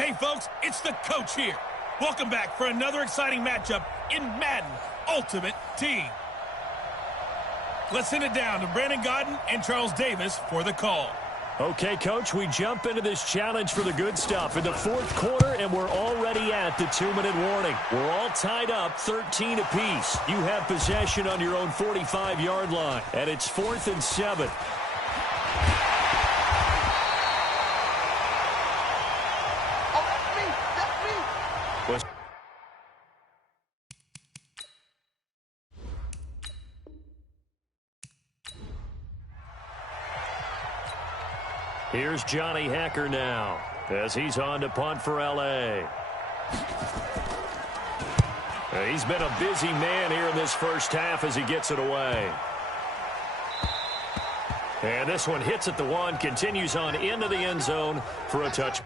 Hey, folks, it's the coach here. Welcome back for another exciting matchup in Madden Ultimate Team. Let's send it down to Brandon Godden and Charles Davis for the call. Okay, Coach, we jump into this challenge for the good stuff in the fourth quarter, and we're already at the 2-minute warning. We're all tied up 13 apiece. You have possession on your own 45-yard line, and it's 4th and 7. Here's Johnny Hacker now as he's on to punt for L.A. He's been a busy man here in this first half as he gets it away. And this one hits at the 1, continues on into the end zone for a touch.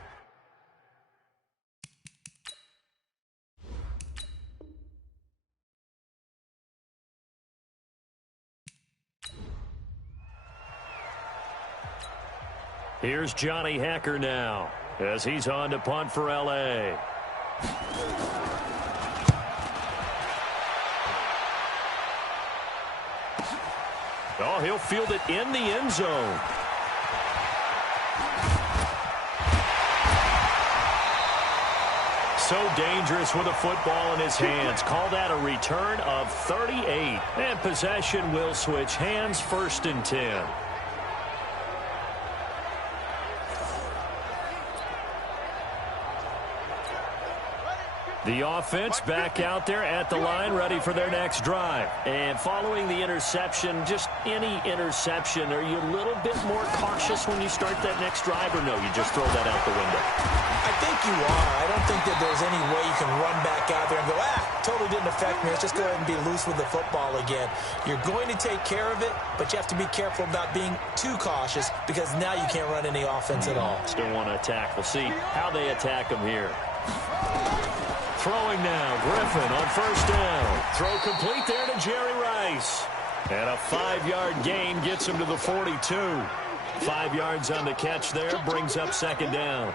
Here's Johnny Hacker now as he's on to punt for L.A. Oh, he'll field it in the end zone. So dangerous with a football in his hands. Call that a return of 38. And possession will switch hands, 1st and 10. The offense back out there at the line, ready for their next drive. And following the interception, just any interception, are you a little bit more cautious when you start that next drive, or no, you just throw that out the window? I think you are. I don't think that there's any way you can run back out there and go, totally didn't affect me. Let's just go ahead and be loose with the football again. You're going to take care of it, but you have to be careful about being too cautious because now you can't run any offense at all. Still want to attack. We'll see how they attack him here. Throwing now, Griffin on 1st down. Throw complete there to Jerry Rice. And a 5-yard gain gets him to the 42. 5 yards on the catch there, brings up 2nd down.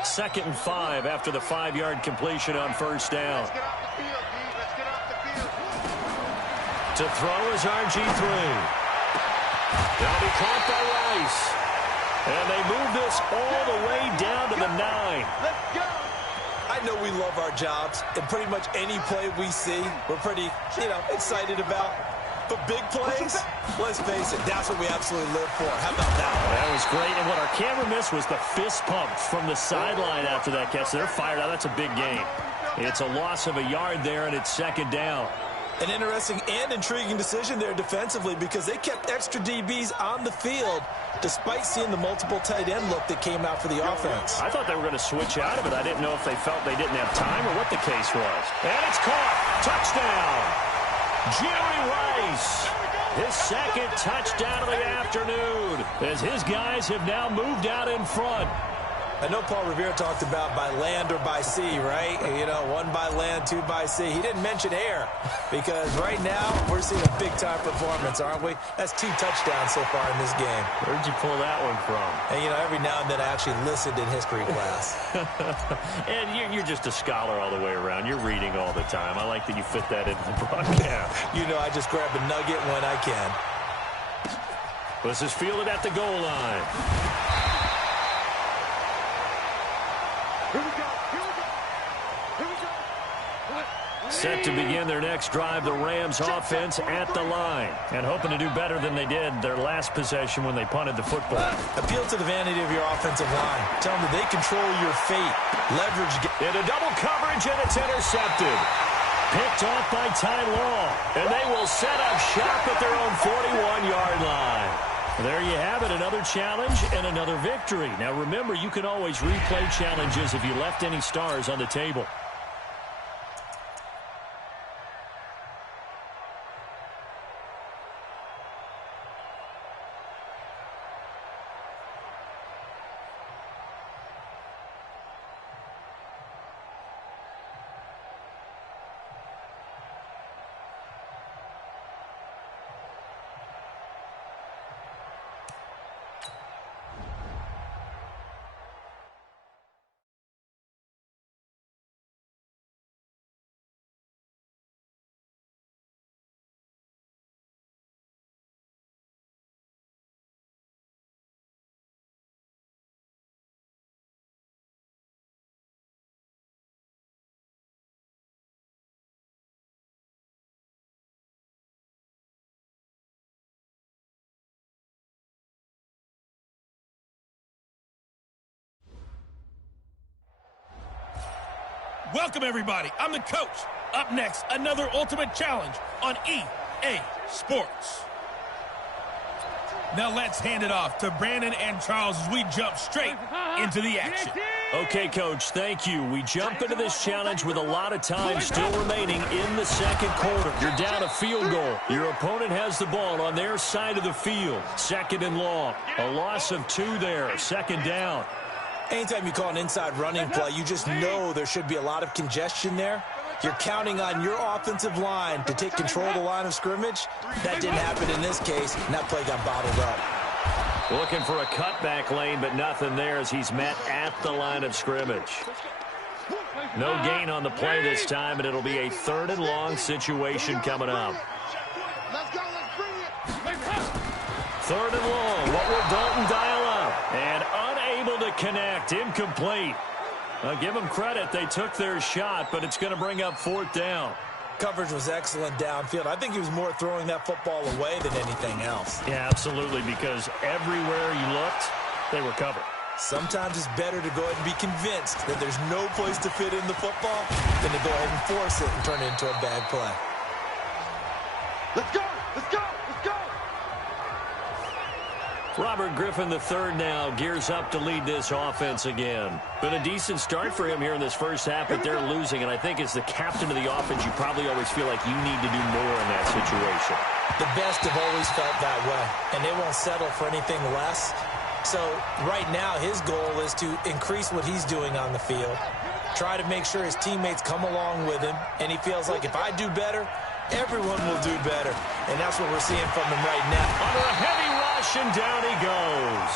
2nd and 5 after the 5-yard completion on 1st down. To throw is RG-3. That'll be caught by Rice. And they move this all the way down to the 9. Let's go. I know we love our jobs, and pretty much any play we see, we're pretty, excited about. But big plays, let's face it, that's what we absolutely live for. How about that one? That was great, and what our camera missed was the fist pump from the sideline after that catch. They're fired out. That's a big gain. It's a loss of a yard there, and it's 2nd down. An interesting and intriguing decision there defensively because they kept extra DBs on the field despite seeing the multiple tight end look that came out for the offense. I thought they were going to switch out of it. I didn't know if they felt they didn't have time or what the case was. And it's caught. Touchdown. Jerry Rice. His 2nd touchdown of the afternoon as his guys have now moved out in front. I know Paul Revere talked about by land or by sea, right? 1 by land, 2 by sea. He didn't mention air because right now we're seeing a big-time performance, aren't we? That's 2 touchdowns so far in this game. Where'd you pull that one from? And, every now and then I actually listened in history class. And you're just a scholar all the way around. You're reading all the time. I like that you fit that into the broadcast. I just grab a nugget when I can. This is fielded at the goal line. Set to begin their next drive, the Rams offense at the line. And hoping to do better than they did their last possession when they punted the football. Appeal to the vanity of your offensive line. Tell them that they control your fate. Leverage. Into double coverage, and it's intercepted. Picked off by Ty Law. And they will set up shop at their own 41-yard line. There you have it, another challenge and another victory. Now remember, you can always replay challenges if you left any stars on the table. Welcome, everybody. I'm the coach. Up next, another ultimate challenge on EA Sports. Now let's hand it off to Brandon and Charles as we jump straight into the action. Okay, Coach, thank you. We jump into this challenge with a lot of time still remaining in the second quarter. You're down a field goal. Your opponent has the ball on their side of the field. Second and long. A loss of 2 there. Second down. Anytime you call an inside running play, you just know there should be a lot of congestion there. You're counting on your offensive line to take control of the line of scrimmage. That didn't happen in this case, and that play got bottled up. Looking for a cutback lane, but nothing there as he's met at the line of scrimmage. No gain on the play this time, and it'll be a 3rd and long situation coming up. 3rd and long. What will Dalton dial up? And unable to connect. Incomplete. I'll give them credit. They took their shot, but it's going to bring up 4th down. Coverage was excellent downfield. I think he was more throwing that football away than anything else. Yeah, absolutely, because everywhere you looked, they were covered. Sometimes it's better to go ahead and be convinced that there's no place to fit in the football than to go ahead and force it and turn it into a bad play. Let's go! Let's go! Let's go! Robert Griffin III now gears up to lead this offense again. Been a decent start for him here in this first half, but they're losing. And I think as the captain of the offense, you probably always feel like you need to do more in that situation. The best have always felt that way, and they won't settle for anything less. So right now his goal is to increase what he's doing on the field, try to make sure his teammates come along with him, and he feels like if I do better, everyone will do better. And that's what we're seeing from him right now. Under a heavy rush, and down he goes.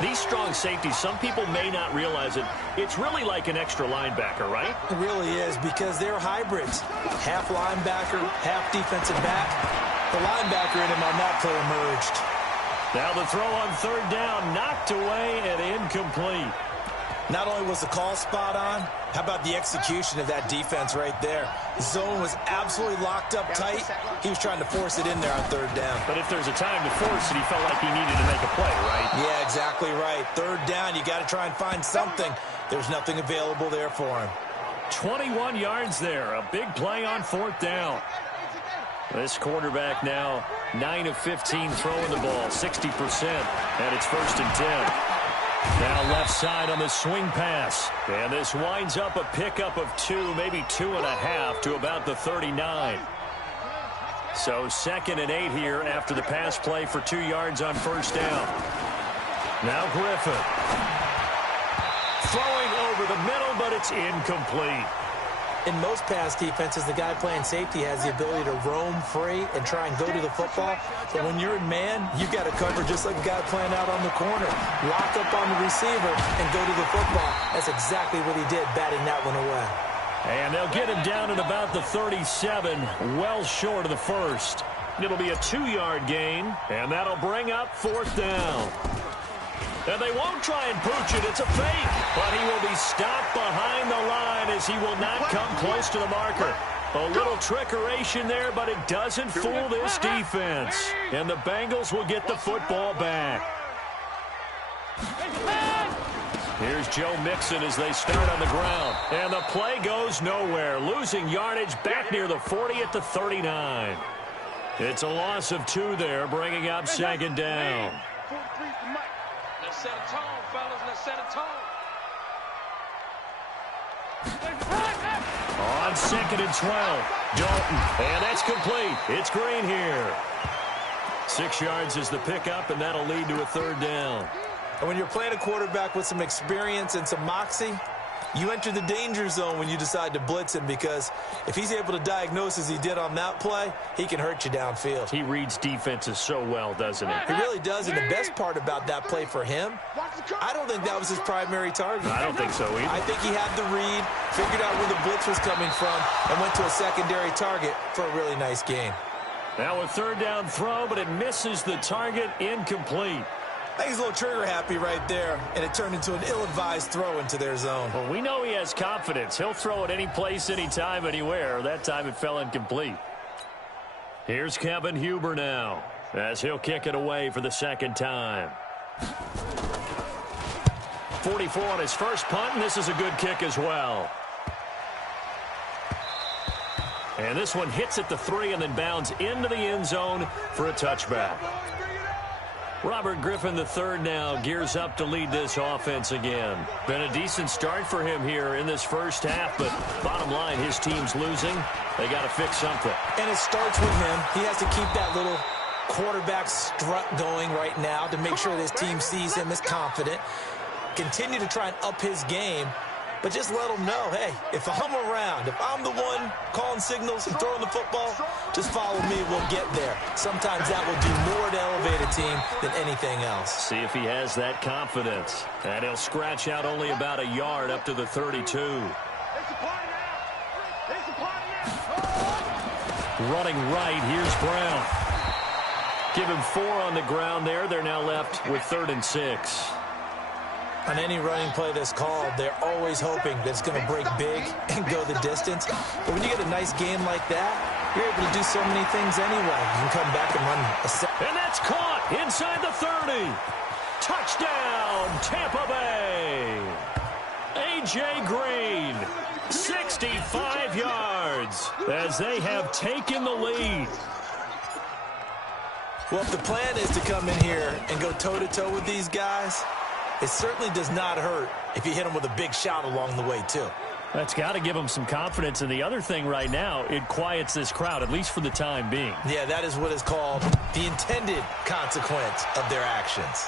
These strong safeties, some people may not realize it. It's really like an extra linebacker, right? It really is, because they're hybrids. Half linebacker, half defensive back. The linebacker in him on that play emerged. Now the throw on 3rd down, knocked away and incomplete. Not only was the call spot on, how about the execution of that defense right there? The zone was absolutely locked up tight. He was trying to force it in there on 3rd down. But if there's a time to force it, he felt like he needed to make a play, right? Yeah, exactly right. 3rd down, you got to try and find something. There's nothing available there for him. 21 yards there. A big play on 4th down. This quarterback now 9 of 15 throwing the ball, 60%, and it's 1st and 10. Now left side on the swing pass. And this winds up a pickup of 2, maybe 2.5 to about the 39. So 2nd and 8 here after the pass play for 2 yards on 1st down. Now Griffin. Throwing over the middle, but it's incomplete. In most pass defenses, the guy playing safety has the ability to roam free and try and go to the football. But when you're in man, you got to cover just like a guy playing out on the corner. Lock up on the receiver and go to the football. That's exactly what he did, batting that one away. And they'll get him down at about the 37, well short of the 1st. It'll be a 2-yard gain, and that'll bring up 4th down. And they won't try and pooch it. It's a fake. But he will be stopped behind the line as he will not come close to the marker. A little trickeration there, but it doesn't fool this defense. And the Bengals will get the football back. Here's Joe Mixon as they start on the ground. And the play goes nowhere. Losing yardage back near the 40 at the 39. It's a loss of 2 there, bringing up 2nd down. Let's set a tone, fellas. Let's set a tone. On 2nd and 12, Dalton. And that's complete. It's Green here. 6 yards is the pickup, and that'll lead to a 3rd down. And when you're playing a quarterback with some experience and some moxie, you enter the danger zone when you decide to blitz him, because if he's able to diagnose as he did on that play, he can hurt you downfield. He reads defenses so well, doesn't he? He really does, and the best part about that play for him, I don't think that was his primary target. I don't think so either. I think he had the read, figured out where the blitz was coming from, and went to a secondary target for a really nice gain. Now a 3rd down throw, but it misses the target, incomplete. I think he's a little trigger happy right there, and it turned into an ill-advised throw into their zone. Well, we know he has confidence. He'll throw it any place, anytime, anywhere. That time it fell incomplete. Here's Kevin Huber now, as he'll kick it away for the 2nd time. 44 on his first punt, and this is a good kick as well. And this one hits at the 3 and then bounds into the end zone for a touchback. Robert Griffin III now gears up to lead this offense again. Been a decent start for him here in this first half, but bottom line, his team's losing. They got to fix something. And it starts with him. He has to keep that little quarterback strut going right now to make sure this team sees him as confident. Continue to try and up his game, but just let him know, hey, if I'm around, if I'm the one calling signals and throwing the football, just follow me, we'll get there. Sometimes that will do more to elevate a team than anything else. See if he has that confidence. And he'll scratch out only about a yard up to the 32. Running right, here's Brown. Give him 4 on the ground there. They're now left with 3rd and 6. On any running play that's called, they're always hoping that it's going to break big and go the distance. But when you get a nice game like that, you're able to do so many things anyway. You can come back and run a set. And that's caught inside the 30. Touchdown, Tampa Bay. A.J. Green, 65 yards as they have taken the lead. Well, if the plan is to come in here and go toe-to-toe with these guys, it certainly does not hurt if you hit them with a big shot along the way, too. That's got to give them some confidence. And the other thing right now, it quiets this crowd, at least for the time being. Yeah, that is what is called the intended consequence of their actions.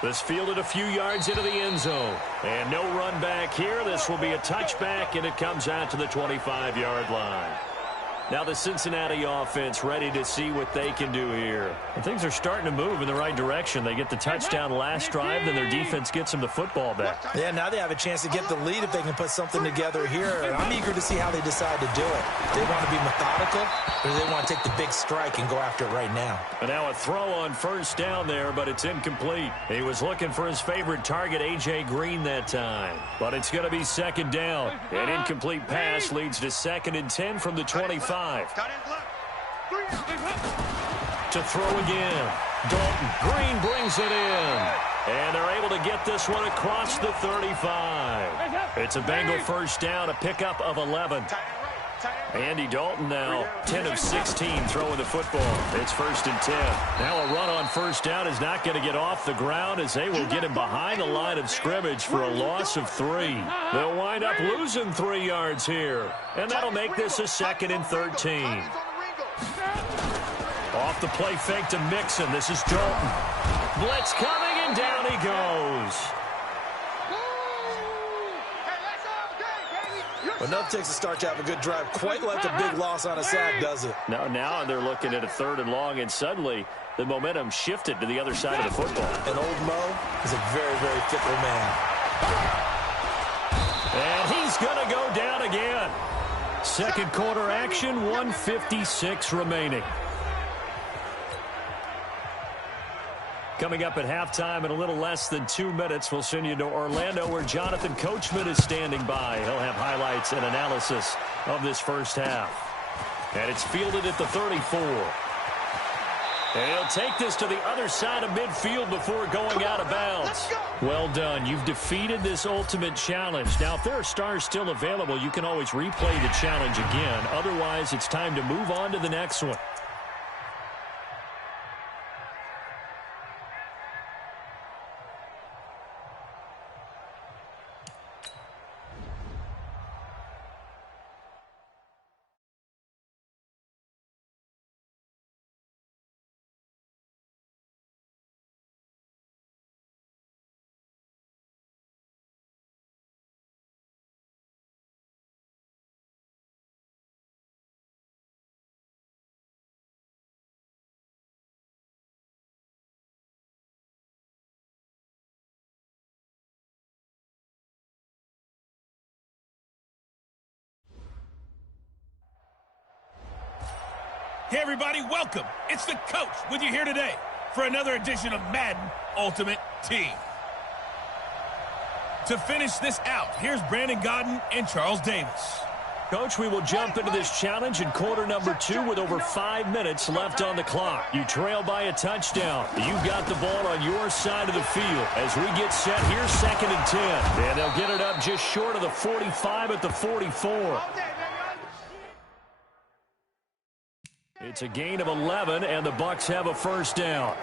This fielded a few yards into the end zone. And no run back here. This will be a touchback, and it comes out to the 25-yard line. Now the Cincinnati offense ready to see what they can do here. And things are starting to move in the right direction. They get the touchdown last drive, then their defense gets them the football back. Yeah, now they have a chance to get the lead if they can put something together here. And I'm eager to see how they decide to do it. They want to be methodical, or do they want to take the big strike and go after it right now? And now a throw on first down there, but it's incomplete. He was looking for his favorite target, A.J. Green, that time. But it's going to be 2nd down. An incomplete pass leads to 2nd and 10 from the 25. To throw again. Dalton. Green brings it in. And they're able to get this one across the 35. It's a Bengal first down, a pickup of 11. Andy Dalton now 10 of 16 throwing the football. It's 1st and 10. Now a run on first down is not going to get off the ground as they will get him behind the line of scrimmage for a loss of 3. They'll wind up losing 3 yards here. And that'll make this a 2nd and 13. Off the play fake to Mixon. This is Dalton. Blitz coming and down he goes. Enough takes to start to have a good drive. Quite like a big loss on a sack, does it? Now they're looking at a 3rd and long, and suddenly the momentum shifted to the other side of the football. And old Mo is a very, very fickle man. And he's going to go down again. Second quarter action, 1:56 remaining. Coming up at halftime in a little less than 2 minutes, we'll send you to Orlando where Jonathan Coachman is standing by. He'll have highlights and analysis of this first half. And it's fielded at the 34. And he'll take this to the other side of midfield before going out of bounds. Well done. You've defeated this ultimate challenge. Now, if there are stars still available, you can always replay the challenge again. Otherwise, it's time to move on to the next one. Hey, everybody, welcome. It's the coach with you here today for another edition of Madden Ultimate Team. To finish this out, here's Brandon Gaudin and Charles Davis. Coach, we will jump into this challenge in quarter number 2 with over 5 minutes left on the clock. You trail by a touchdown. You've got the ball on your side of the field. As we get set here, 2nd and 10. And they'll get it up just short of the 45 at the 44. It's a gain of 11, and the Bucs have a first down.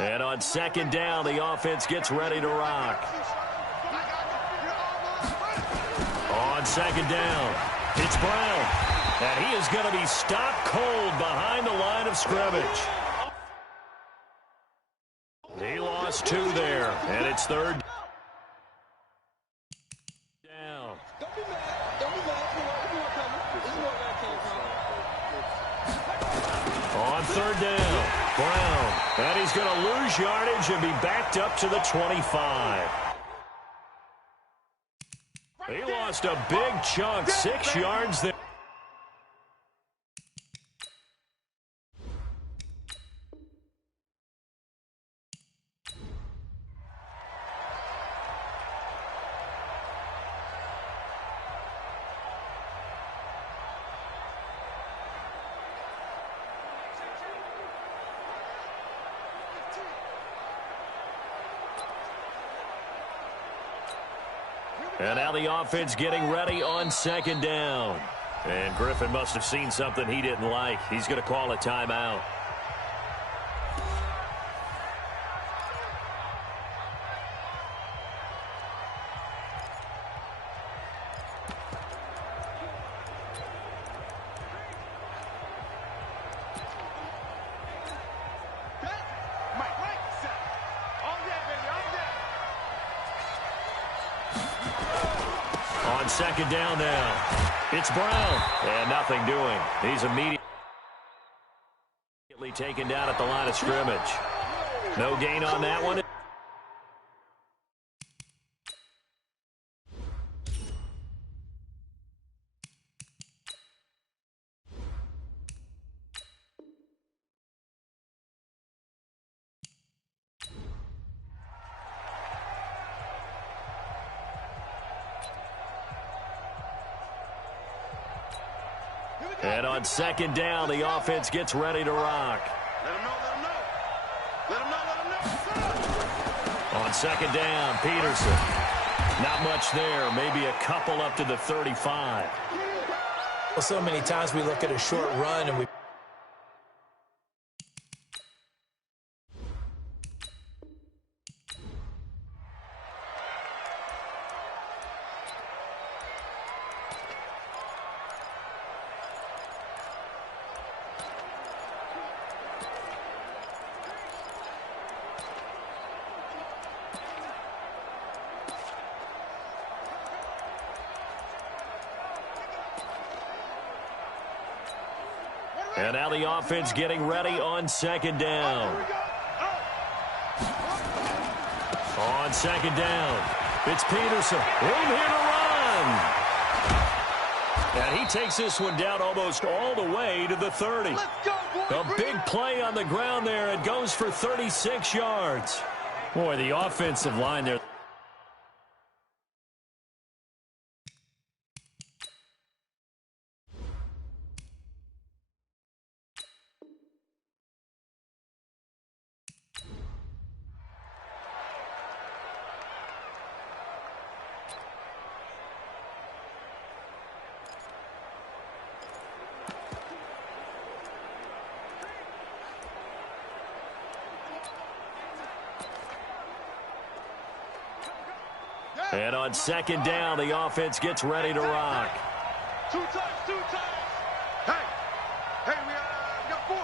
And on 2nd down, the offense gets ready to rock. On 2nd down, it's Brown. And he is going to be stopped cold behind the line of scrimmage. He lost 2 there, and it's 3rd down. Don't be mad. Don't be mad. This is what coming. On 3rd down, Brown. And he's going to lose yardage and be backed up to the 25. He lost a big chunk, 6 yards there. And now the offense getting ready on 2nd down. And Griffin must have seen something he didn't like. He's going to call a timeout. On 2nd down now, it's Brown, and nothing doing. He's immediately taken down at the line of scrimmage. No gain on that one. And on 2nd down, the offense gets ready to rock. Let him know, let him know. Let him know, let him know. On 2nd down, Peterson. Not much there, maybe a couple up to the 35. Well, so many times we look at a short run and we And now the offense getting ready on 2nd down. On 2nd down, it's Peterson. Room here to run. And he takes this one down almost all the way to the 30. A big play on the ground there. It goes for 36 yards. Boy, the offensive line there. And on 2nd down, the offense gets ready to rock. 2 times, 2 times. Hey, we got 4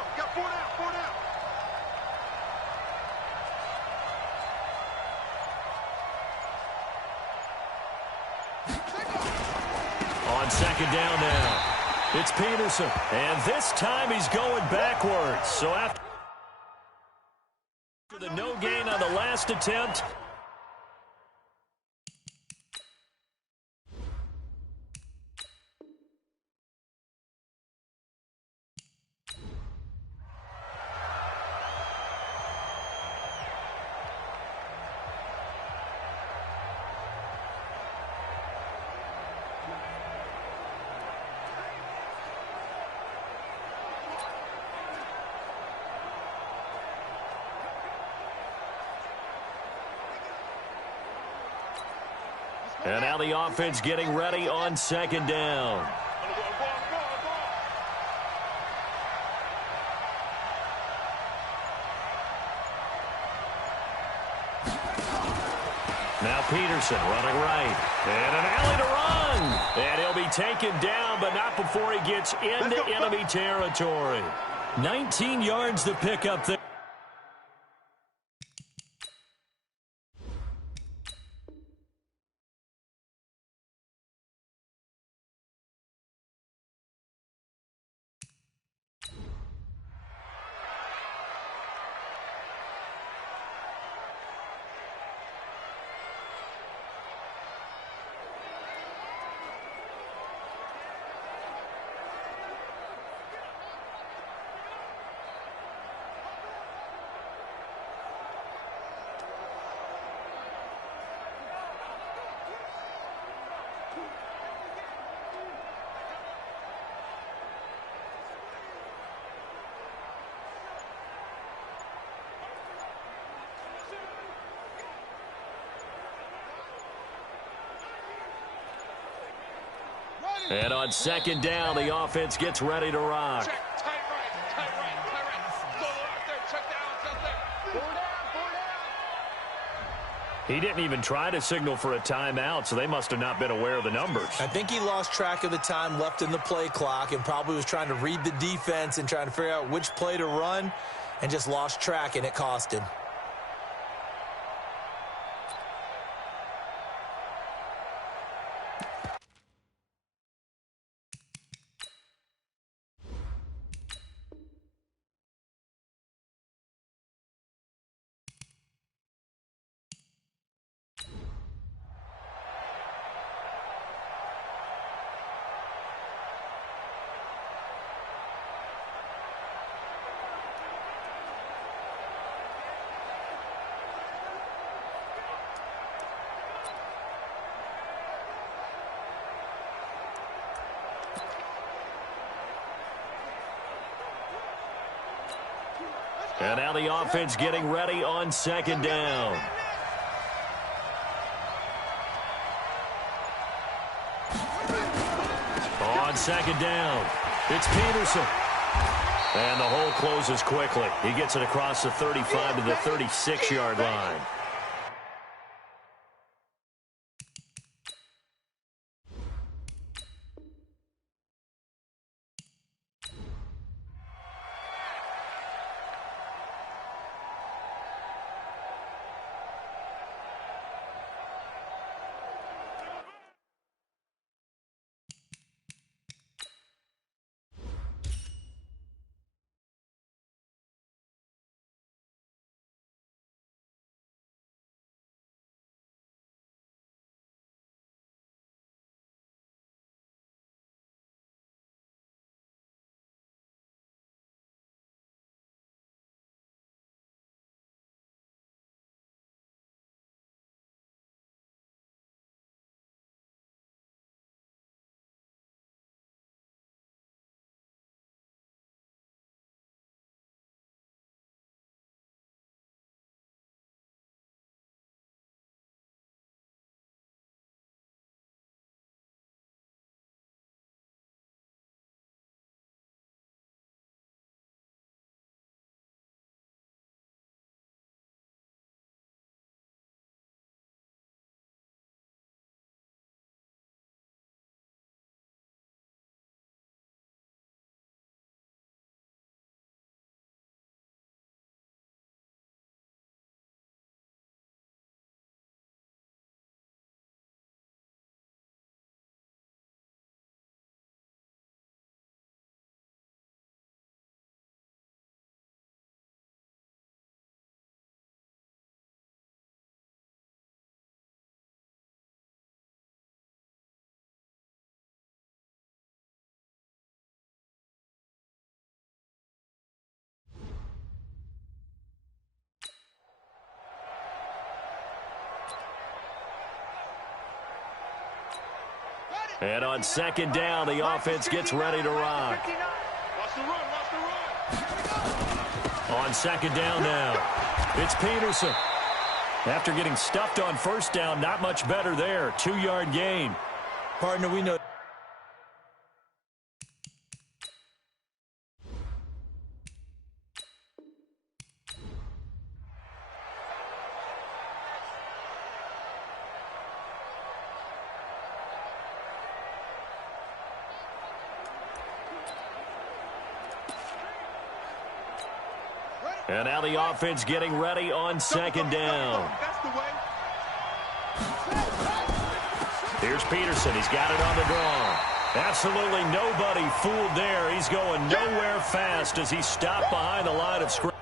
down, 4 down. on second down now. It's Peterson. And this time he's going backwards. So after the no gain on the last attempt, and now the offense getting ready on second down. Now Peterson running right. And an alley to run. And he'll be taken down, but not before he gets into enemy territory. 19 yards to pick up there. And on second down, the offense gets ready to rock. Check, tight right. Go out there, check down, check there. He didn't even try to signal for a timeout, so they must have not been aware of the numbers. I think he lost track of the time left in the play clock and probably was trying to read the defense and trying to figure out which play to run and just lost track, and it cost him. And now the offense getting ready on second down. On second down, it's Peterson. And the hole closes quickly. He gets it across the 35 to the 36-yard line. And on second down, the offense gets ready to rock. Watch the run, watch the run. On second down now, it's Peterson. After getting stuffed on first down, not much better there. 2-yard gain. Partner, we know. And now the offense getting ready on second down. That's the way. Here's Peterson. He's got it on the draw. Absolutely nobody fooled there. He's going nowhere fast as he stopped behind the line of scrimmage.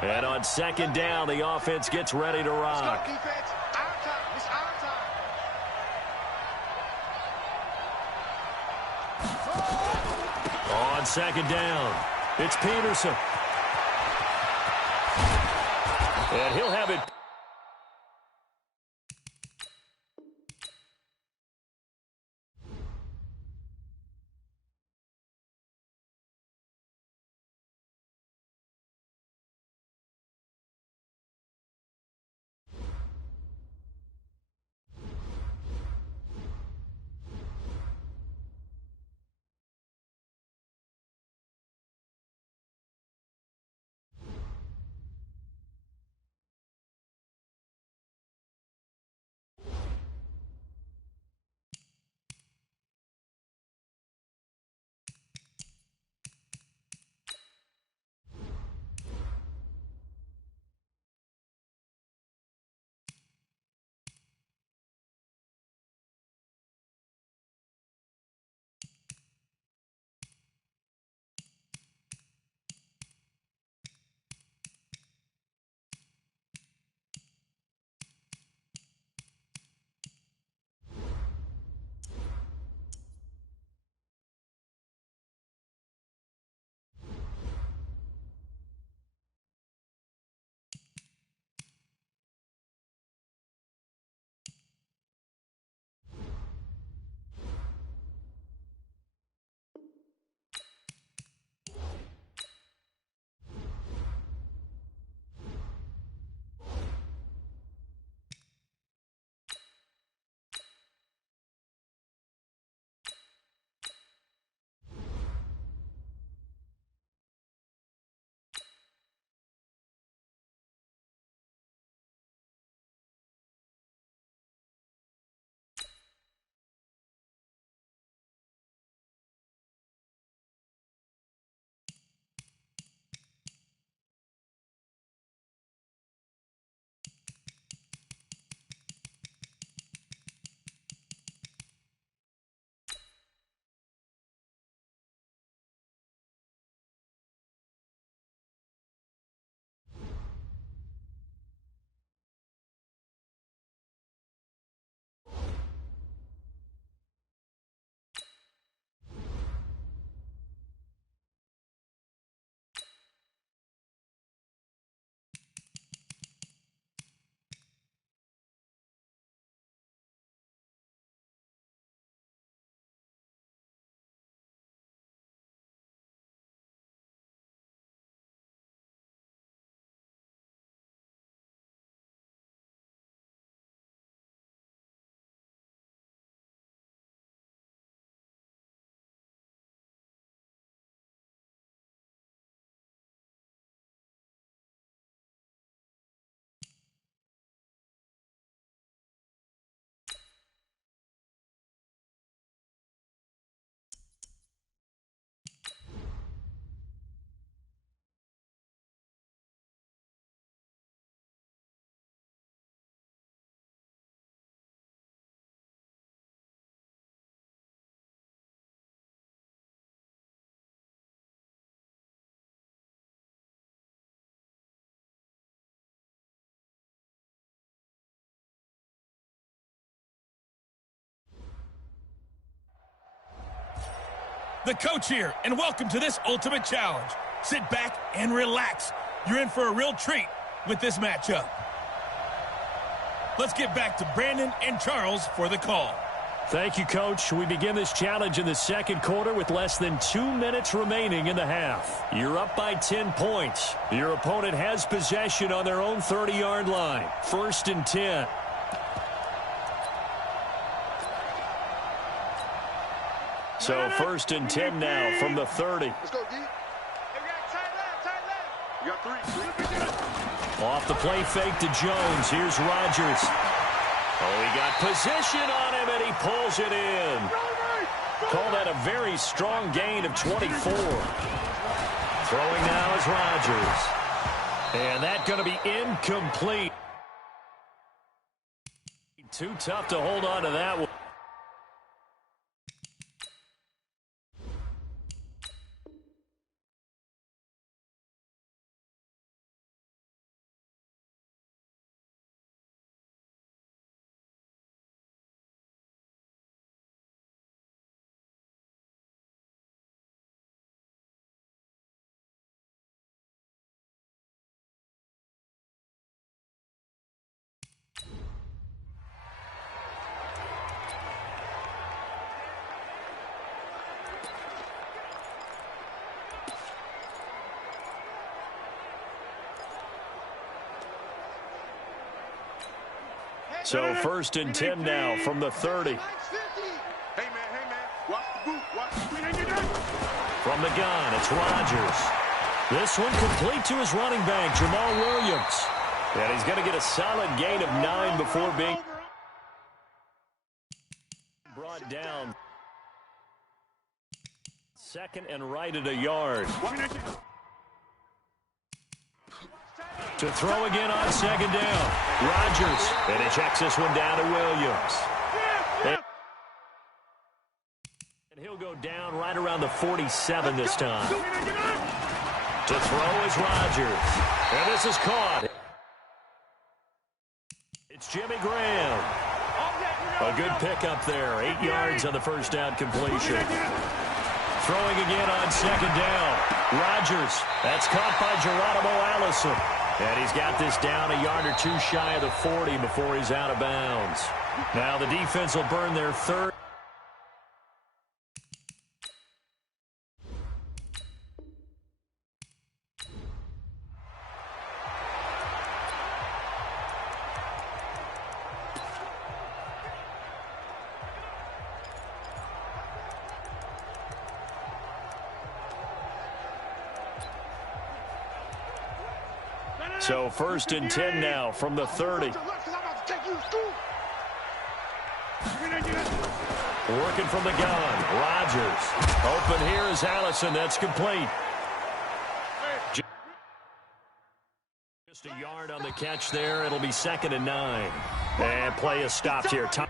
And on second down, the offense gets ready to rock. Defense, our time. It's our time. On second down, it's Peterson. And he'll have it. The coach here, and welcome to this ultimate challenge. Sit back and relax. You're in for a real treat with this matchup. Let's get back to Brandon and Charles for the call. Thank you, Coach. We begin this challenge in the second quarter with less than 2 minutes remaining in the half. You're up by 10 points. Your opponent has possession on their own 30-yard line. 1st and 10. So 1st and 10 now from the 30. Let's go, D. Hey, we got tight left. You got 3. Off the play fake to Jones. Here's Rodgers. Oh, he got position on him, and he pulls it in. Call that a very strong gain of 24. Throwing now is Rodgers. And that's going to be incomplete. Too tough to hold on to that one. So 1st and 10 now from the 30. Hey, man, watch the boot. Watch the boot. From the gun, it's Rodgers. This one complete to his running back, Jamal Williams. And he's going to get a solid gain of 9 before being brought down. 2nd and right at a yard. To throw again on 2nd down. Rodgers. And he checks this one down to Williams. And he'll go down right around the 47 this time. To throw is Rodgers. And this is caught. It's Jimmy Graham. A good pickup there. 8 yards on the first down completion. Throwing again on 2nd down. Rodgers. That's caught by Geronimo Allison. And he's got this down a yard or 2 shy of the 40 before he's out of bounds. Now the defense will burn their 3rd. So 1st and 10 now from the 30. Working from the gun. Rodgers. Open here is Allison. That's complete. Just a yard on the catch there. It'll be 2nd and 9. And play is stopped here. Timeout.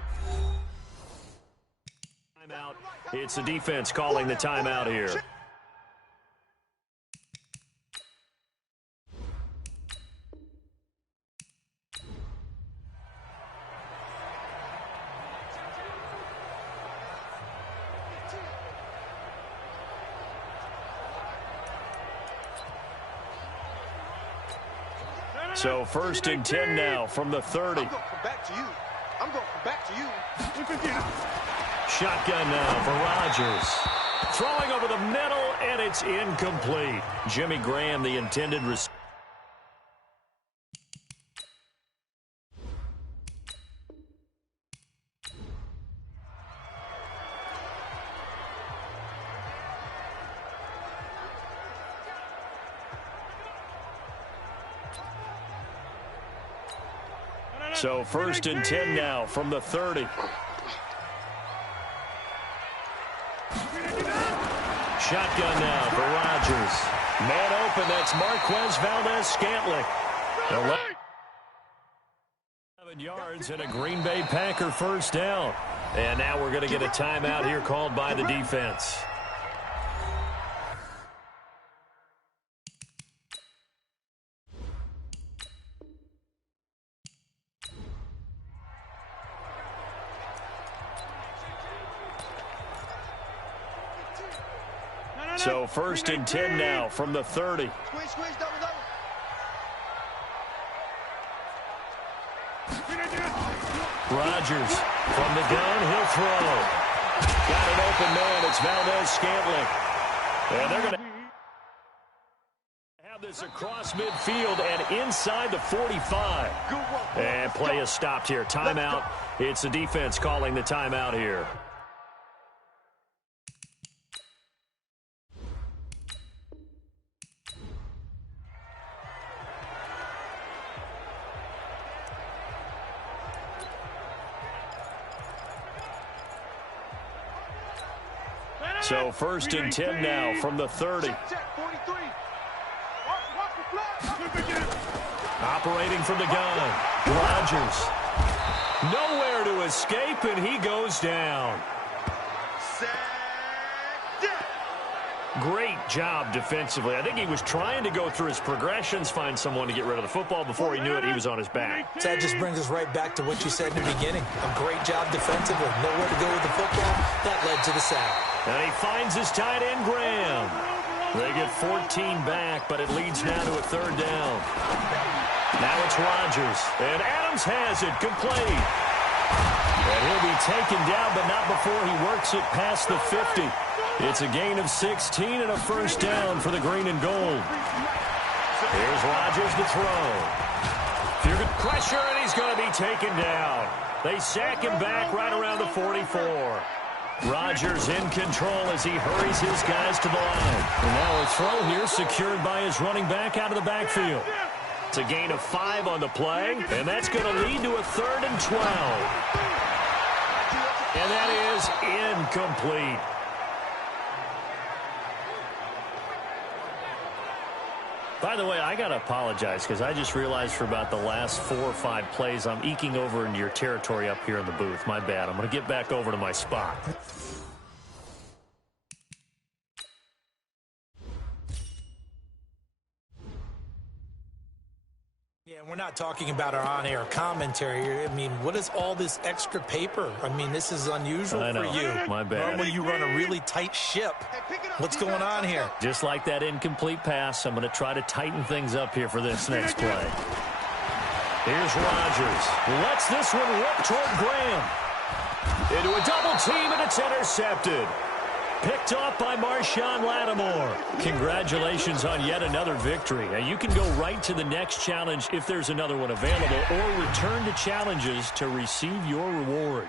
It's the defense calling the timeout here. So 1st and 10 now from the 30. I'm going to come back to you. I'm going to come back to you. Shotgun now for Rodgers. Throwing over the middle, and it's incomplete. Jimmy Graham, the intended receiver. So 1st and 10 now from the 30. Shotgun now for Rodgers. Man open, that's Marquez Valdez-Scantling. 11 yards and a Green Bay Packer first down. And now we're going to get a timeout here called by the defense. So 1st and 10 now from the 30. Squeeze, squeeze, double, double. Rodgers from the gun, he'll throw. Got an open man, it's Valdez-Scantling. And they're going to have this across midfield and inside the 45. And play is stopped here. Timeout. It's the defense calling the timeout here. So 1st and 10 now from the 30. Operating from the gun. Rodgers. Nowhere to escape, and he goes down. Great job defensively. I think he was trying to go through his progressions, find someone to get rid of the football. Before he knew it, he was on his back. So that just brings us right back to what you said in the beginning. A great job defensively. Nowhere to go with the football. That led to the sack. And he finds his tight end, Graham. They get 14 back, but it leads now to a 3rd down. Now it's Rodgers. And Adams has it complete. And he'll be taken down, but not before he works it past the 50. It's a gain of 16 and a 1st down for the green and gold. Here's Rodgers to throw. Good pressure, and he's going to be taken down. They sack him back right around the 44. Rodgers in control as he hurries his guys to the line. And now a throw here secured by his running back out of the backfield. It's a gain of 5 on the play, and that's going to lead to a 3rd and 12. And that is incomplete. By the way, I got to apologize because I just realized for about the last 4 or 5 plays I'm eking over into your territory up here in the booth. My bad. I'm going to get back over to my spot. Yeah, we're not talking about our on-air commentary here. I mean, what is all this extra paper? I mean, this is unusual for you. My bad. Normally you run a really tight ship. What's going on here? Just like that incomplete pass, I'm going to try to tighten things up here for this next play. Here's Rodgers. Lets this one rip toward Graham. Into a double team, and it's intercepted. Picked off by Marshawn Lattimore. Congratulations on yet another victory. Now, you can go right to the next challenge if there's another one available, or return to challenges to receive your reward.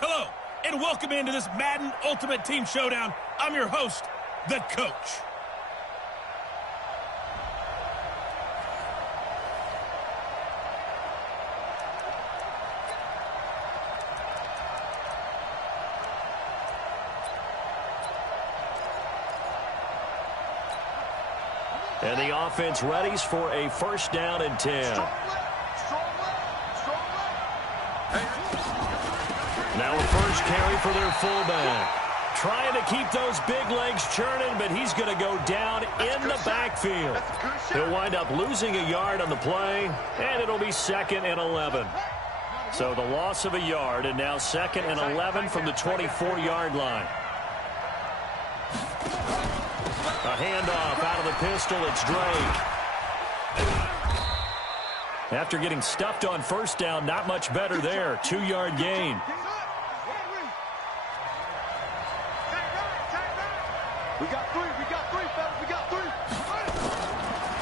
Hello, and welcome into this Madden Ultimate Team Showdown. I'm your host, the Coach. And the offense readies for a 1st down and 10. Now a first carry for their fullback. Trying to keep those big legs churning, but he's going to go down in the backfield. He'll wind up losing a yard on the play, and it'll be 2nd and 11. So the loss of a yard, and now 2nd and 11 from the 24-yard line. A handoff out of the pistol, it's Drake. After getting stuffed on 1st down, not much better there. 2-yard gain. We got 3, fellas, we got 3.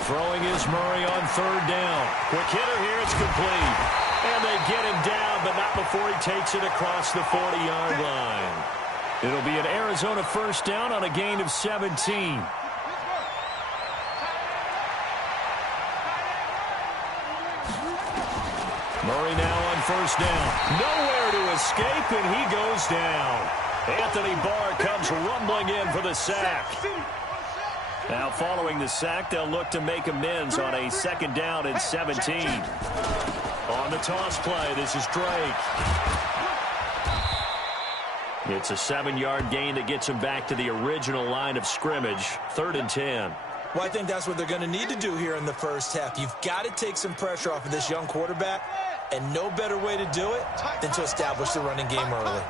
Throwing is Murray on 3rd down. Quick hitter here, it's complete. And they get him down, but not before he takes it across the 40-yard line. It'll be an Arizona 1st down on a gain of 17. Murray now on first down. Nowhere to escape, and he goes down. Anthony Barr comes rumbling in for the sack. Now following the sack, they'll look to make amends on a 2nd down and 17. On the toss play, this is Drake. It's a 7-yard gain that gets him back to the original line of scrimmage, 3rd and 10. Well, I think that's what they're going to need to do here in the first half. You've got to take some pressure off of this young quarterback, and no better way to do it than to establish the running game early.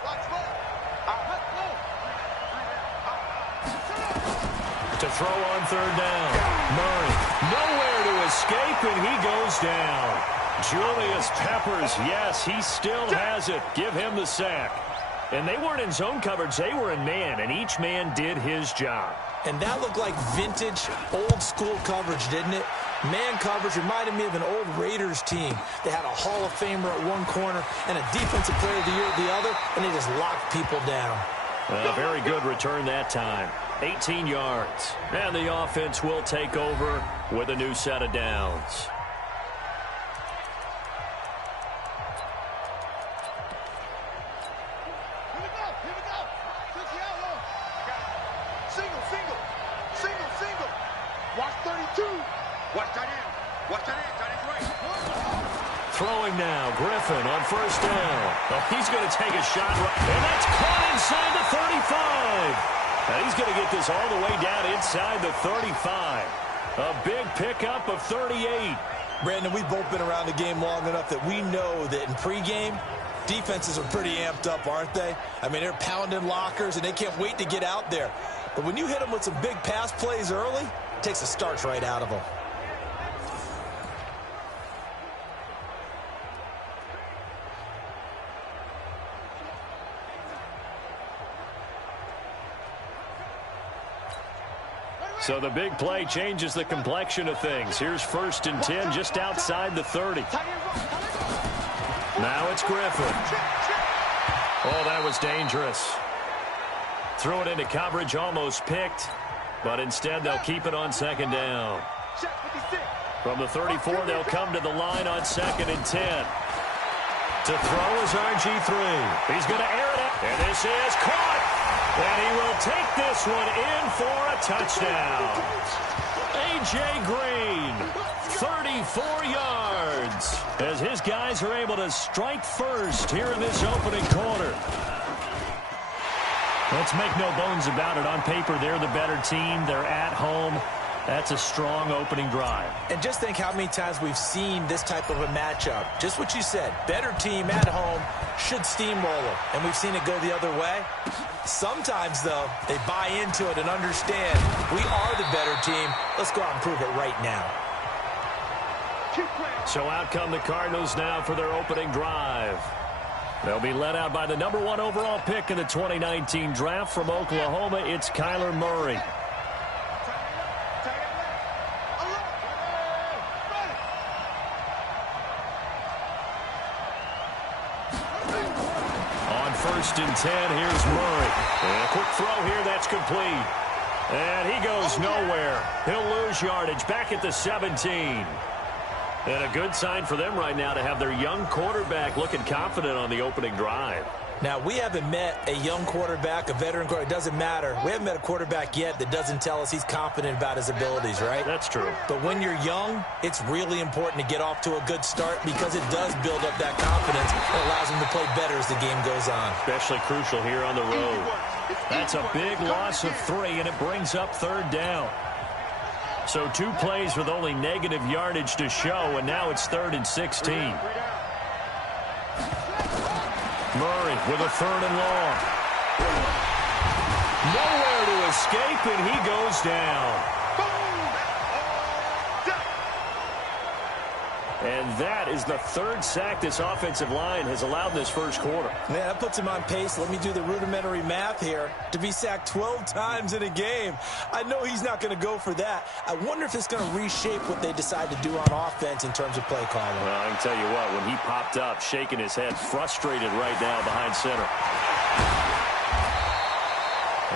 To throw on 3rd down. Murray, nowhere to escape, and he goes down. Julius Peppers, yes, he still has it. Give him the sack. And they weren't in zone coverage, they were in man, and each man did his job. And that looked like vintage, old-school coverage, didn't it? Man coverage reminded me of an old Raiders team. They had a Hall of Famer at one corner and a Defensive Player of the Year at the other, and they just locked people down. A very good return that time. 18 yards. And the offense will take over with a new set of downs. Throwing now, Griffin on first down. Oh, he's going to take a shot, and that's caught inside the 35. And he's going to get this all the way down inside the 35. A big pickup of 38. Brandon, we've both been around the game long enough that we know that in pregame, defenses are pretty amped up, aren't they? I mean, they're pounding lockers, and they can't wait to get out there. But when you hit them with some big pass plays early, it takes the starch right out of them. So the big play changes the complexion of things. Here's 1st and 10 just outside the 30. Now it's Griffin. Oh, that was dangerous. Threw it into coverage, almost picked. But instead they'll keep it on 2nd down. From the 34, they'll come to the line on 2nd and 10. To throw is RG-3. He's going to air it out. And this is caught. And he will take this one in for a touchdown. A.J. Green, 34 yards, as his guys are able to strike first here in this opening quarter. Let's make no bones about it. On paper, they're the better team. They're at home. That's a strong opening drive. And just think how many times we've seen this type of a matchup. Just what you said, better team at home should steamroll them. And we've seen it go the other way. Sometimes, though, they buy into it and understand we are the better team. Let's go out and prove it right now. So out come the Cardinals now for their opening drive. They'll be led out by the #1 overall pick in the 2019 draft from Oklahoma. It's Kyler Murray. On 1st and 10, here's Murray. And a quick throw here, that's complete. And he goes nowhere. He'll lose yardage back at the 17. And a good sign for them right now to have their young quarterback looking confident on the opening drive. Now, we haven't met a young quarterback, a veteran quarterback. It doesn't matter. We haven't met a quarterback yet that doesn't tell us he's confident about his abilities, right? That's true. But when you're young, it's really important to get off to a good start because it does build up that confidence and allows him to play better as the game goes on. Especially crucial here on the road. That's a big loss of 3, and it brings up 3rd down. So 2 plays with only negative yardage to show, and now it's 3rd and 16. Murray with a 3rd and long. Nowhere to escape, and he goes down. And that is the 3rd sack this offensive line has allowed this first quarter. Man, that puts him on pace. Let me do the rudimentary math here. To be sacked 12 times in a game, I know he's not going to go for that. I wonder if it's going to reshape what they decide to do on offense in terms of play calling. Well, I can tell you what, when he popped up, shaking his head, frustrated right now behind center.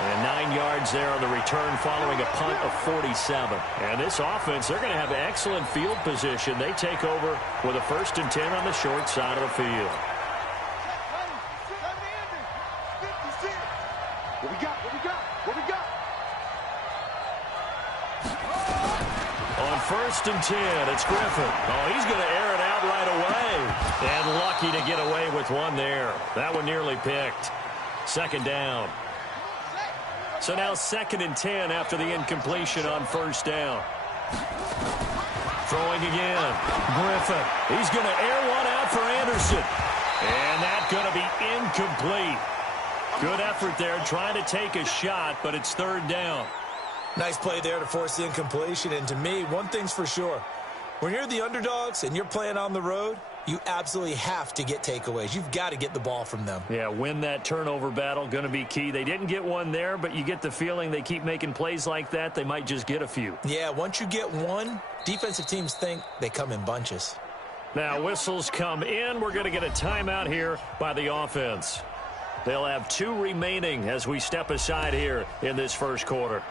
And 9 yards there on the return following a punt of 47. And this offense, they're going to have excellent field position. They take over with a 1st and 10 on the short side of the field. What we got? What we got? What we got? On 1st and 10, it's Griffin. Oh, he's going to air it out right away. And lucky to get away with one there. That one nearly picked. 2nd down. So now 2nd and 10 after the incompletion on 1st down. Throwing again. Griffin. He's going to air one out for Anderson. And that's going to be incomplete. Good effort there trying to take a shot, but it's 3rd down. Nice play there to force the incompletion. And to me, one thing's for sure. When you're the underdogs and you're playing on the road, you absolutely have to get takeaways. You've got to get the ball from them. Yeah, win that turnover battle, going to be key. They didn't get one there, but you get the feeling they keep making plays like that, they might just get a few. Yeah, once you get one, defensive teams think they come in bunches. Now whistles come in. We're going to get a timeout here by the offense. They'll have 2 remaining as we step aside here in this 1st quarter.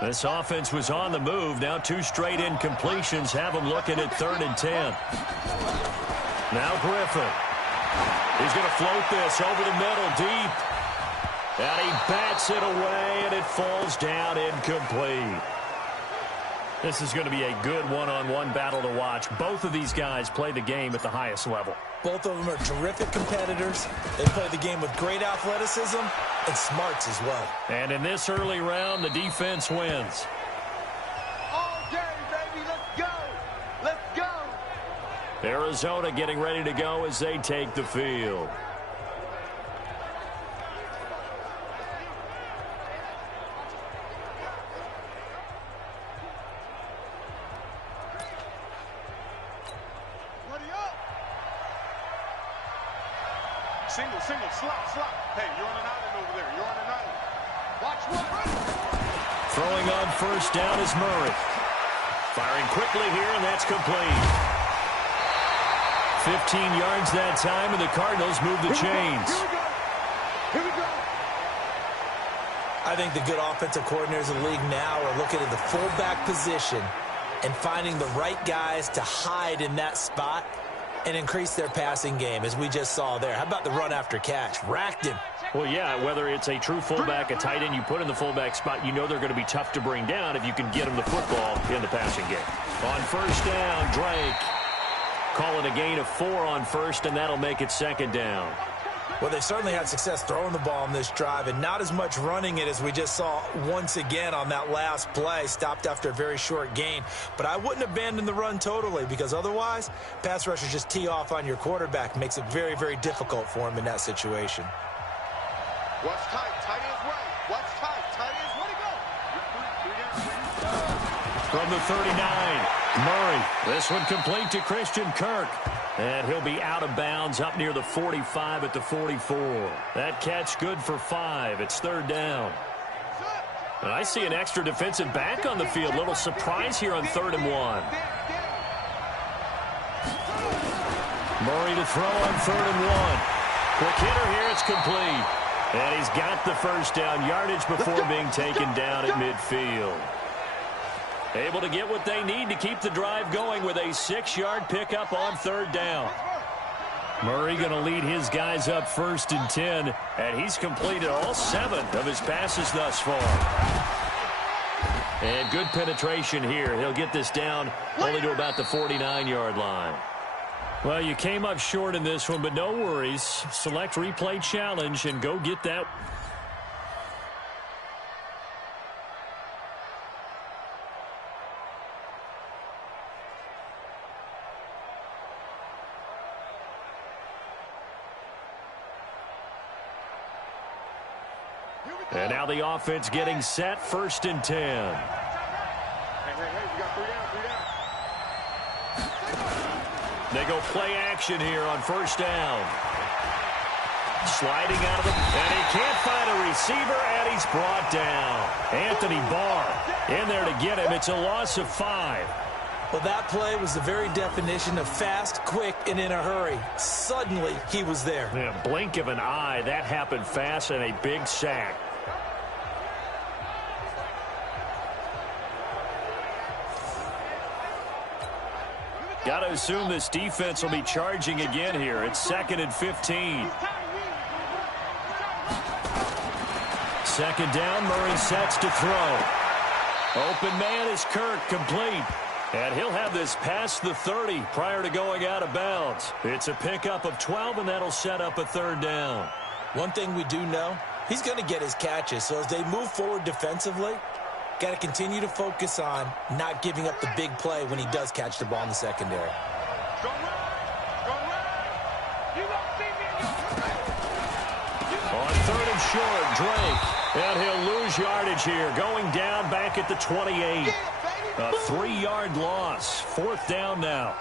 This offense was on the move. Now 2 straight incompletions have them looking at 3rd and 10. Now Griffin. He's going to float this over the middle deep. And he bats it away, and it falls down incomplete. This is going to be a good one-on-one battle to watch. Both of these guys play the game at the highest level. Both of them are terrific competitors. They play the game with great athleticism and smarts as well. And in this early round, the defense wins. All day, baby. Let's go. Let's go. Arizona getting ready to go as they take the field. Single, slot. Hey, you're on an island over there. You're on an island. Watch one. Throwing on 1st down is Murray. Firing quickly here, and that's complete. 15 yards that time, and the Cardinals move the chains. Here we go. I think the good offensive coordinators in the league now are looking at the fullback position and finding the right guys to hide in that spot and increase their passing game, as we just saw there. How about the run after catch? Racked him. Well, yeah, whether it's a true fullback, a tight end you put in the fullback spot, you know they're going to be tough to bring down if you can get them the football in the passing game. On 1st down, Drake. Call it a gain of 4 on 1st, and that'll make it 2nd down. Well, they certainly had success throwing the ball on this drive and not as much running it as we just saw once again on that last play. Stopped after a very short gain. But I wouldn't abandon the run totally, because otherwise, pass rushers just tee off on your quarterback. Makes it very, very difficult for him in that situation. Watch tight. Tight ends right. Watch tight. Tight ends ready to go. From the 39, Murray. This one complete to Christian Kirk. And he'll be out of bounds up near the 45 at the 44. That catch good for 5. It's 3rd down. And I see an extra defensive back on the field. Little surprise here on 3rd and 1. Murray to throw on 3rd and 1. Quick hitter here. It's complete. And he's got the 1st down yardage before being taken down at midfield. Able to get what they need to keep the drive going with a 6-yard pickup on 3rd down. Murray going to lead his guys up 1st and 10, and he's completed all 7 of his passes thus far. And good penetration here. He'll get this down only to about the 49-yard line. Well, you came up short in this one, but no worries. Select replay challenge and go get that. And now the offense getting set, 1st and 10. Hey, we got 3 down. They go play action here on first down. Sliding out of the... And he can't find a receiver, and he's brought down. Anthony Barr in there to get him. It's a loss of 5. Well, that play was the very definition of fast, quick, and in a hurry. Suddenly, he was there. Yeah, blink of an eye. That happened fast, and a big sack. Got to assume this defense will be charging again here. It's 2nd and 15. Second down, Murray sets to throw. Open man is Kirk, complete. And he'll have this past the 30 prior to going out of bounds. It's a pickup of 12, and that'll set up a 3rd down. One thing we do know, he's going to get his catches. So as they move forward defensively, got to continue to focus on not giving up the big play when he does catch the ball in the secondary. On 3rd and short, Drake. And he'll lose yardage here, going down back at the 28. A 3-yard loss. 4th down now.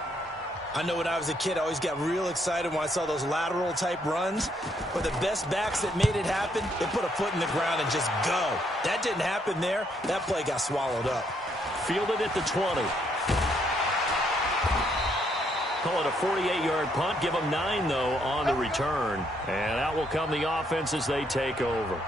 I know when I was a kid, I always got real excited when I saw those lateral-type runs. But the best backs that made it happen, they put a foot in the ground and just go. That didn't happen there. That play got swallowed up. Fielded at the 20. Call it a 48-yard punt. Give them 9, though, on the return. And out will come the offense as they take over.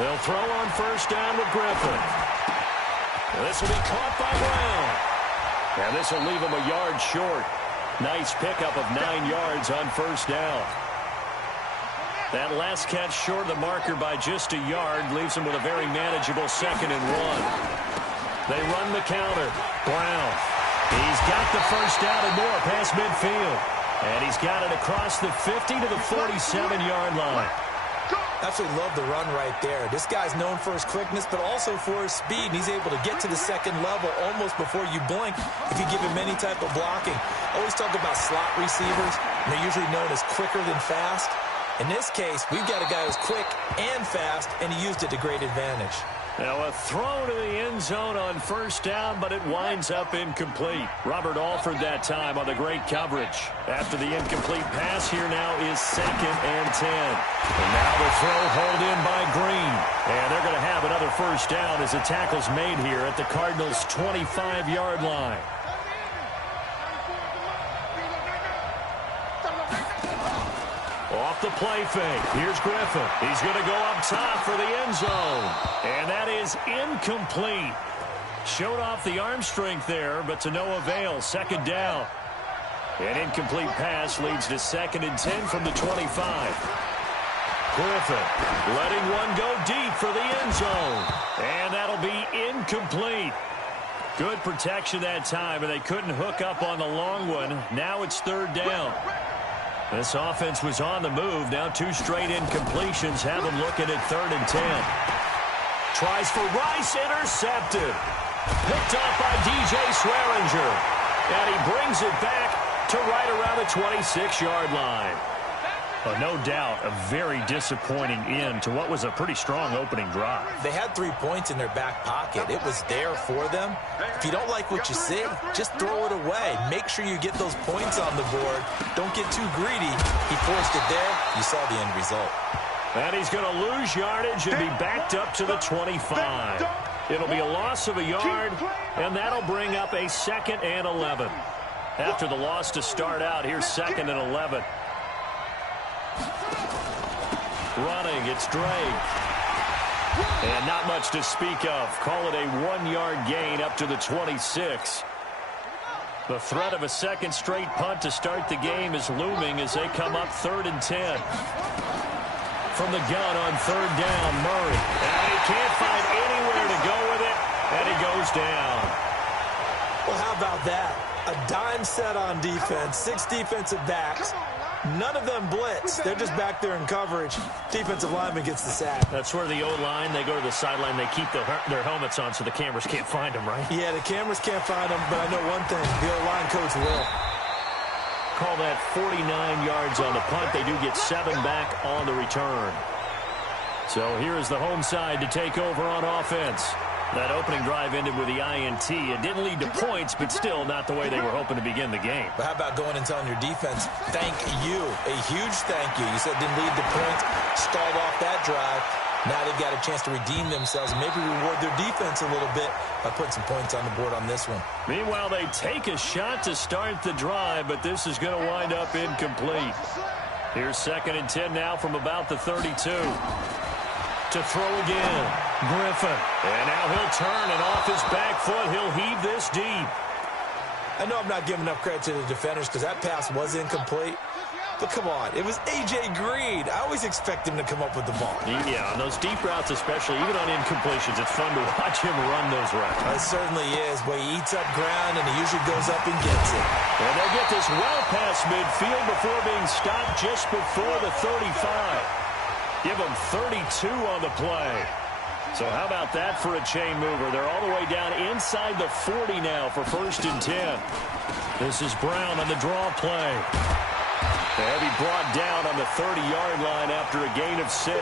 They'll throw on first down with Griffin. And this will be caught by Brown. And this will leave him a yard short. Nice pickup of 9 yards on first down. That last catch short of the marker by just a yard leaves him with a very manageable 2nd and 1. They run the counter. Brown. He's got the first down and more past midfield. And he's got it across the 50 to the 47-yard line. Absolutely love the run right there. This guy's known for his quickness, but also for his speed. And he's able to get to the 2nd level almost before you blink if you give him any type of blocking. I always talk about slot receivers, and they're usually known as quicker than fast. In this case, we've got a guy who's quick and fast, and he used it to great advantage. Now a throw to the end zone on first down, but it winds up incomplete. Robert Alford that time on the great coverage. After the incomplete pass, here now is 2nd and 10. And now the throw hauled in by Green. And they're going to have another first down as the tackle's made here at the Cardinals' 25-yard line. Off the play fake. Here's Griffin. He's going to go up top for the end zone. And that is incomplete. Showed off the arm strength there, but to no avail. 2nd down. An incomplete pass leads to 2nd and 10 from the 25. Griffin letting one go deep for the end zone. And that'll be incomplete. Good protection that time, and they couldn't hook up on the long one. Now it's 3rd down. This offense was on the move. Now 2 straight incompletions have them looking at 3rd and 10. Tries for Rice, intercepted. Picked off by DJ Swearinger. And he brings it back to right around the 26-yard line. No doubt a very disappointing end to what was a pretty strong opening drive. They had 3 points in their back pocket. It was there for them. If you don't like what you see, just throw it away. Make sure you get those points on the board. Don't get too greedy. He forced it there. You saw the end result. And he's going to lose yardage and be backed up to the 25. It'll be a loss of a yard, and that'll bring up a 2nd and 11. After the loss to start out, here's 2nd and 11. Running, it's Drake. And not much to speak of. Call it a 1-yard gain up to the 26. The threat of a 2nd straight punt to start the game is looming as they come up 3rd and 10. From the gun on 3rd down, Murray. And he can't find anywhere to go with it, and he goes down. Well, how about that? A dime set on defense, 6 defensive backs. None of them blitz. They're just back there in coverage. Defensive lineman gets the sack. That's where the O-line, they go to the sideline, they keep their helmets on so the cameras can't find them, right? Yeah, the cameras can't find them, but I know one thing. The O-line coach will. call that 49 yards on the punt. They do get 7 back on the return. So here is the home side to take over on offense. That opening drive ended with the INT. It didn't lead to points, but still not the way they were hoping to begin the game. But how about going and telling your defense, thank you, a huge thank you. You said it didn't lead to points, stalled off that drive. Now they've got a chance to redeem themselves and maybe reward their defense a little bit by putting some points on the board on this one. Meanwhile, they take a shot to start the drive, but this is going to wind up incomplete. Here's 2nd and 10 now from about the 32. To throw again, Griffin. And now he'll turn, and off his back foot, he'll heave this deep. I know I'm not giving enough credit to the defenders because that pass was incomplete. But come on, it was A.J. Green. I always expect him to come up with the ball. Yeah, on those deep routes especially, even on incompletions, it's fun to watch him run those routes. It certainly is. Boy, he eats up ground, and he usually goes up and gets it. And they'll get this well past midfield before being stopped just before the 35. Give them 32 on the play. So how about that for a chain mover? They're all the way down inside the 40 now for 1st and 10. This is Brown on the draw play. The heavy brought down on the 30-yard line after a gain of 6.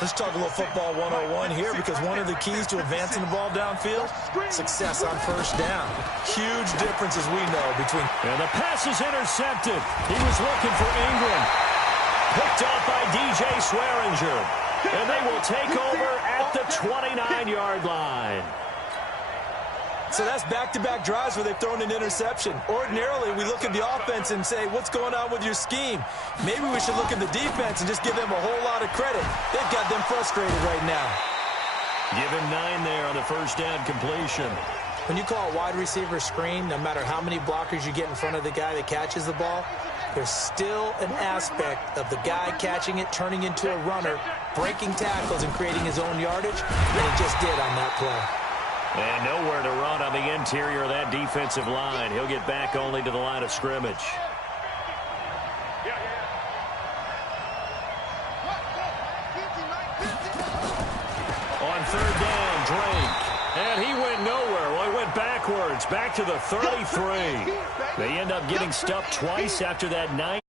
Let's talk a little football 101 here because one of the keys to advancing the ball downfield, success on 1st down. Huge difference, as we know, between... And the pass is intercepted. He was looking for Ingram. Picked off by DJ Swearinger. And they will take over at the 29-yard line. So that's back-to-back drives where they've thrown an interception. Ordinarily, we look at the offense and say, what's going on with your scheme? Maybe we should look at the defense and just give them a whole lot of credit. They've got them frustrated right now. Give him 9 there on the 1st down completion. When you call a wide receiver screen, no matter how many blockers you get in front of the guy that catches the ball, there's still an aspect of the guy catching it, turning into a runner, breaking tackles and creating his own yardage, and he just did on that play. And nowhere to run on the interior of that defensive line. He'll get back only to the line of scrimmage. On 3rd down, Drake. And he went nowhere. Well, he went backwards, back to the 33. They end up getting stuffed twice after that 9.